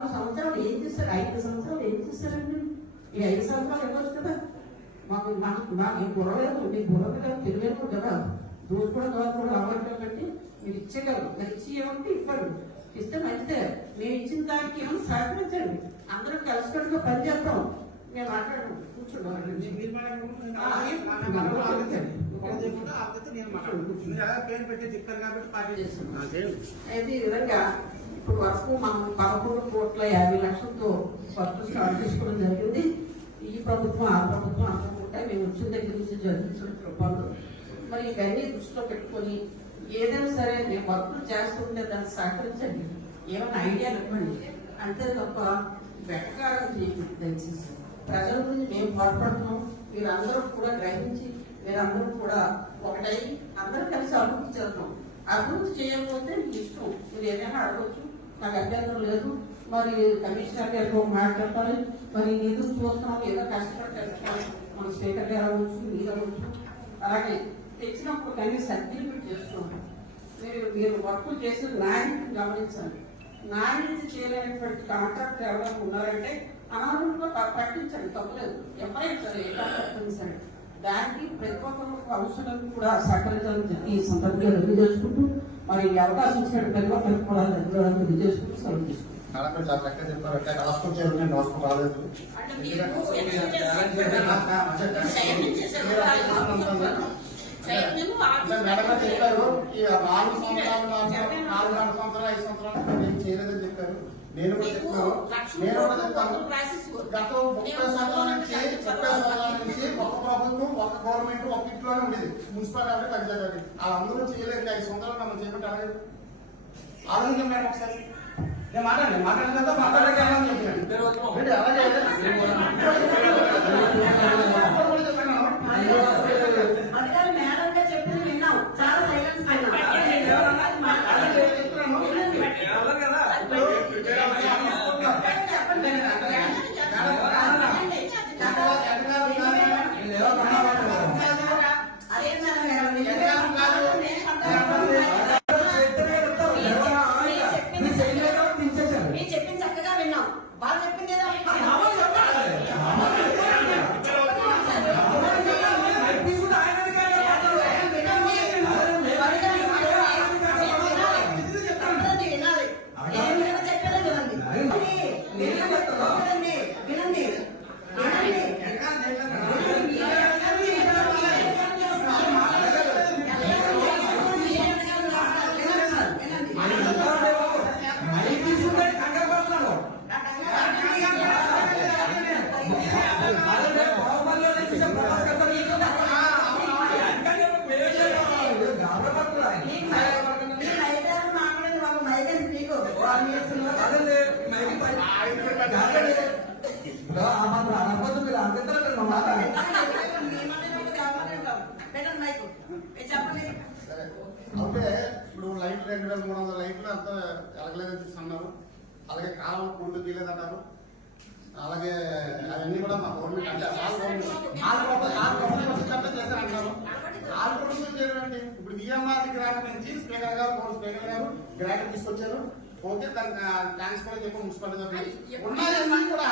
సంవత్సరాలు ఏం చేస్తారు? 5 సంవత్సరాలు ఏం చేస్తారండి? ఈ 5 సంవత్సరాలు ఇవ్వచ్చు కదా. మాకు బుర్రలేదు, మీకు బుర్రలేదు, తెలియలేదు కదా. దోసుకోవడం దోసుకోవడం అవ్వడం కాబట్టి మీరు ఇచ్చేయగలరు. మరి ఇచ్చి ఏమంటే ఇవ్వండి, ఇస్తే మంచిదే. మేము ఇచ్చిన దానికి ఏమో సహకరించండి, అందరం కలిసికట్టుగా పని చేస్తాం. మేము మాట్లాడము, కూర్చున్నాం. అయితే ఈ విధంగా ఇప్పుడు వరకు మనం 11,50,00,000తో వర్క్ స్టార్ట్ చేసుకోవడం జరిగింది. ఈ ప్రభుత్వం ఆ ప్రభుత్వం అనుకుంటే మేము వచ్చిన దగ్గర నుంచి జరిగించిన పనులు మరి ఇవన్నీ దృష్టిలో పెట్టుకొని ఏదైనా సరే మేము వర్క్ చేస్తుంటే దాన్ని సహకరించండి, ఏమైనా ఐడియాలు ఇవ్వండి. అంతే తప్ప వెటకారం చేయండి. దయచేసి ప్రజల గురించి మేము బాధపడుతున్నాం, మీరందరూ కూడా గ్రహించి మీరందరూ కూడా ఒకటై అందరూ కలిసి అభివృద్ధి చేస్తున్నాం. అభివృద్ధి చేయకపోతే మీకు ఇష్టం, మీరు ఏదైనా అడగవచ్చు, నాకు అభ్యంతరం లేదు. మరి కమిషనర్ గారికి ఒక మాట చెప్పాలి, మరి నిధులు చూస్తున్నాం, ఏదో కష్టపడి తెచ్చుకోవాలి. మన స్పీకర్ గారు అవ్వచ్చు, మీరు అవ్వచ్చు. అలాగే తెచ్చినప్పుడు కానీ సర్టిఫికెట్ చేస్తున్నాం. మీరు వర్కులు చేసి నాణ్యతను గమనించాలి. నాణ్యత చేయలేనటువంటి కాంట్రాక్ట్ ఎవరైనా ఉన్నారంటే అనారోగ్యంగా పట్టించండి, తప్పలేదు. ఎవరైనా సరే ఏ కాంట్రాక్ట్ సరే దానికి ప్రతి ఒక్కరు అవసరం కూడా సహకరించాలని చెప్పి ఈ సందర్భంగా రద్దు చేసుకుంటూ మరి అవకాశం ఇచ్చిన ప్రతి ఒక్కరికి కూడా రద్దు చేసుకుంటూ సెలవు తీసుకుంటాం. చెప్పారు 4 సంవత్సరాలు 5 సంవత్సరాలు నేను చేయలేదని చెప్పారు. నేను కూడా చెప్తాను, నేను కూడా చెప్తాను. గత 30 సంవత్సరాల నుంచి ఒక ప్రభుత్వం, ఒక గవర్నమెంట్, ఒక ఇంట్లోనే ఉండేది. మున్సిపాలిటీ, పంచాయతీ వాళ్ళందరూ చేయలేదు. 5 సంవత్సరాలు మనం చేయమంటే అలాగే ఆలోచించండి మేడం. ఒకసారి నేను మాట్లాడిన తర్వాత అధికారి మేడం గా చెప్పింది విన్నాం, చాలా సైలెన్స్ చెప్పింది చక్కగా విన్నాం. బాగా చెప్పింది కదా. ఓకే, ఇప్పుడు లైట్ 2,300 లైట్లు అంతా ఎలగలేదని అన్నారు. అలాగే కాలం పూర్తి తీయలేదన్నారు. అలాగే అవన్నీ కూడా మా గవర్నమెంట్ అంటే చేశారంటారు. ఆరు ప్రభుత్వం చేయడండి. ఇప్పుడు విఎంఆర్ గ్రాంట్ నుంచి స్పీకర్ గారు గ్రాంట్ తీసుకొచ్చారు. ఓకే, దానికి థ్యాంక్స్ కూడా చెప్పి మున్సిపాలిటీ ఉన్నాయన్నీ కూడా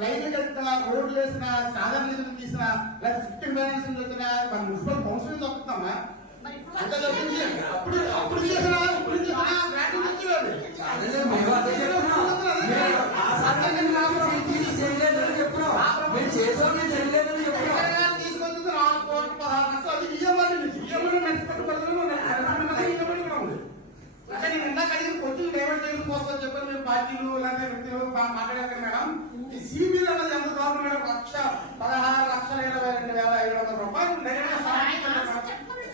లైట్లు కట్టిన, రోడ్లు వేసిన, సాధారణ నిధులు తీసిన, లేదా 15 ఫైనాన్స్ వచ్చిన మన మున్సిపల్ కౌన్సిల్ తప్పుతామా? అప్పుడు చేసిన అంటే నేను ఇందాక అడిగిన కొద్దిగా డైవర్ట్ చేయడం కోసం చెప్పాను. మేము పార్టీలు లేదా వ్యక్తులు మాట్లాడారు మేడం. ఈ సిబిల్ అన్నది ఎంత కావాలి మేడం? 1,16,22,500 రూపాయలు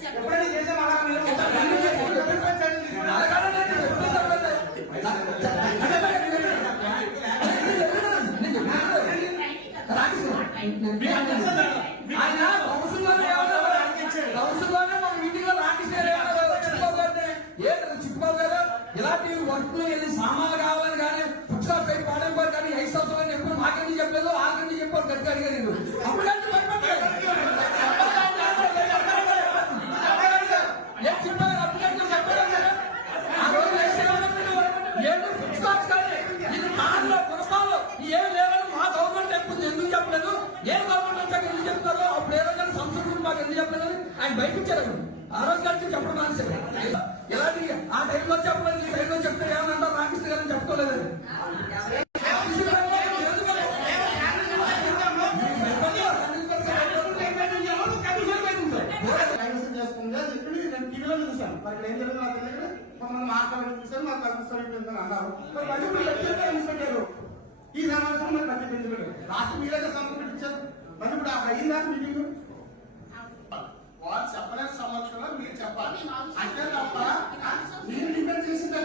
ఎప్పుడైనా చేసాం. అలా ఇలాంటి వర్క్లు వెళ్ళి సామాన్లు కావాలి కానీ పుస్తకాలు పై పాడడం కానీ 5 సంవత్సరాలు ఎప్పుడు మాకెందుకు చెప్పలేదు, ఆకెందుకు చెప్పారు గట్టిగా అడిగారు. అప్పుడు చెప్పారు ఆ రోజు ఏ గవర్నమెంట్ వచ్చాక ఎందుకు చెప్తారో అప్పుడు ఏ రోజు సంస్కృతి మాకు ఎందుకు చెప్పలేదు ఆయన బయట ఇచ్చారు. ఆ రోజు కలిసి చెప్పడం మానేశారు. ఎలాంటి ఆ టైంలో చెప్పలేదు, ఈ టైంలో చెప్తే ఏమన్నా రాకృష్ణ గారిని చెప్పుకోలేదు. మరి ఏం జరిగింది నాకు తెలియదు. కొంతమంది మాట్లాడడం చూసారు, నాకు కనిపిస్తుంది అన్నారు. మరి బడ్జెట్ పెట్టారు. ఈ సమావేశంలో మరి బడ్జెట్ ఎందుకు పెట్టారు? రాష్ట్ర మీడియా సంబంధించి ఇచ్చారు. మరి ఇప్పుడు అయిందా మీటింగ్? వాళ్ళు చెప్పలేని సమక్షంలో మీరు చెప్పాలి. అంతే తప్ప మీరు డిపెండ్ చేసిందే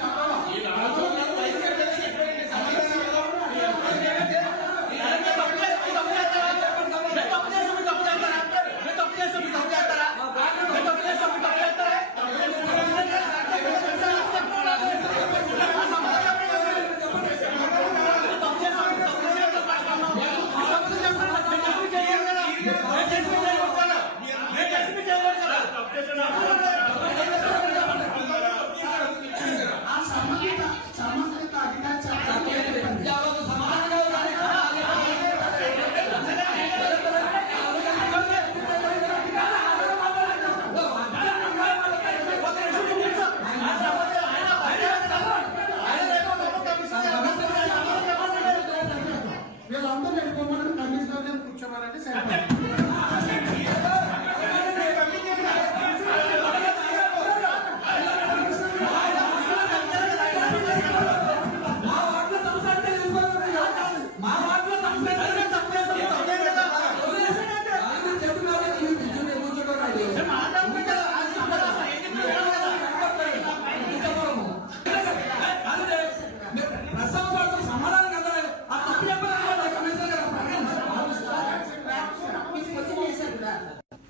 కూర్చోవాలంటే సరే.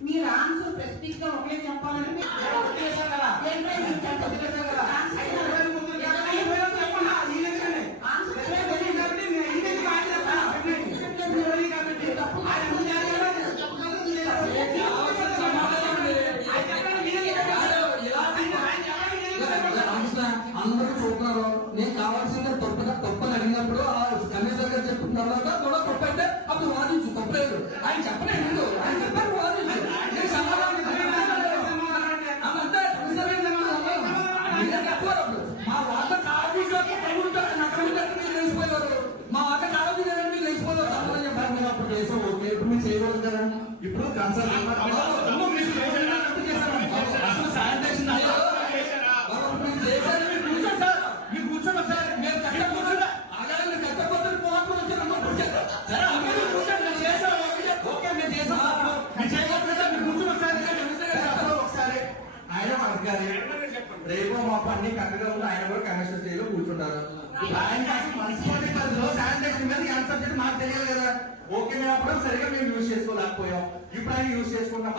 మీరు ఆన్సర్ స్పెసిఫిక్ గా ఒకే చెప్పాలని అందరూ చూస్తున్నారు. నేను కావాల్సిన తప్పని అడిగినప్పుడు కమిషనర్ గారు చెప్పిన తర్వాత కూడా తప్పు అయితే అప్పుడు వాదించు, తప్పలేదు. ఆయన చెప్పలేదు, ఆయన చెప్పారు వాదించు. నేను సమాధానం మా వాళ్ళ కాదు లేచిపోయారు. మా వాళ్ళ కాదు మీరు లేచిపోయారు. సమాధానం చెప్పారు. అప్పుడు చేసాం, ఓకే. ఇప్పుడు మీరు చేయకూడదు కదా. ఇప్పుడు కన్సల్ట్ రేపు మా పని కరెక్ట్గా ఉంటే ఆయన కూడా కమిషన్ స్టేజ్ లో కూర్చుంటారు. ఆయన మున్సిపాలిటీ పరిధిలో శానిటేషన్ మీద ఆన్సర్ చేసి మాకు తెలియాలి కదా. ఓకే, మేము అప్పుడు సరిగా మేము యూజ్ చేసుకోలేకపోయాం. ఇప్పుడు ఆయన యూజ్ చేసుకుంటాం.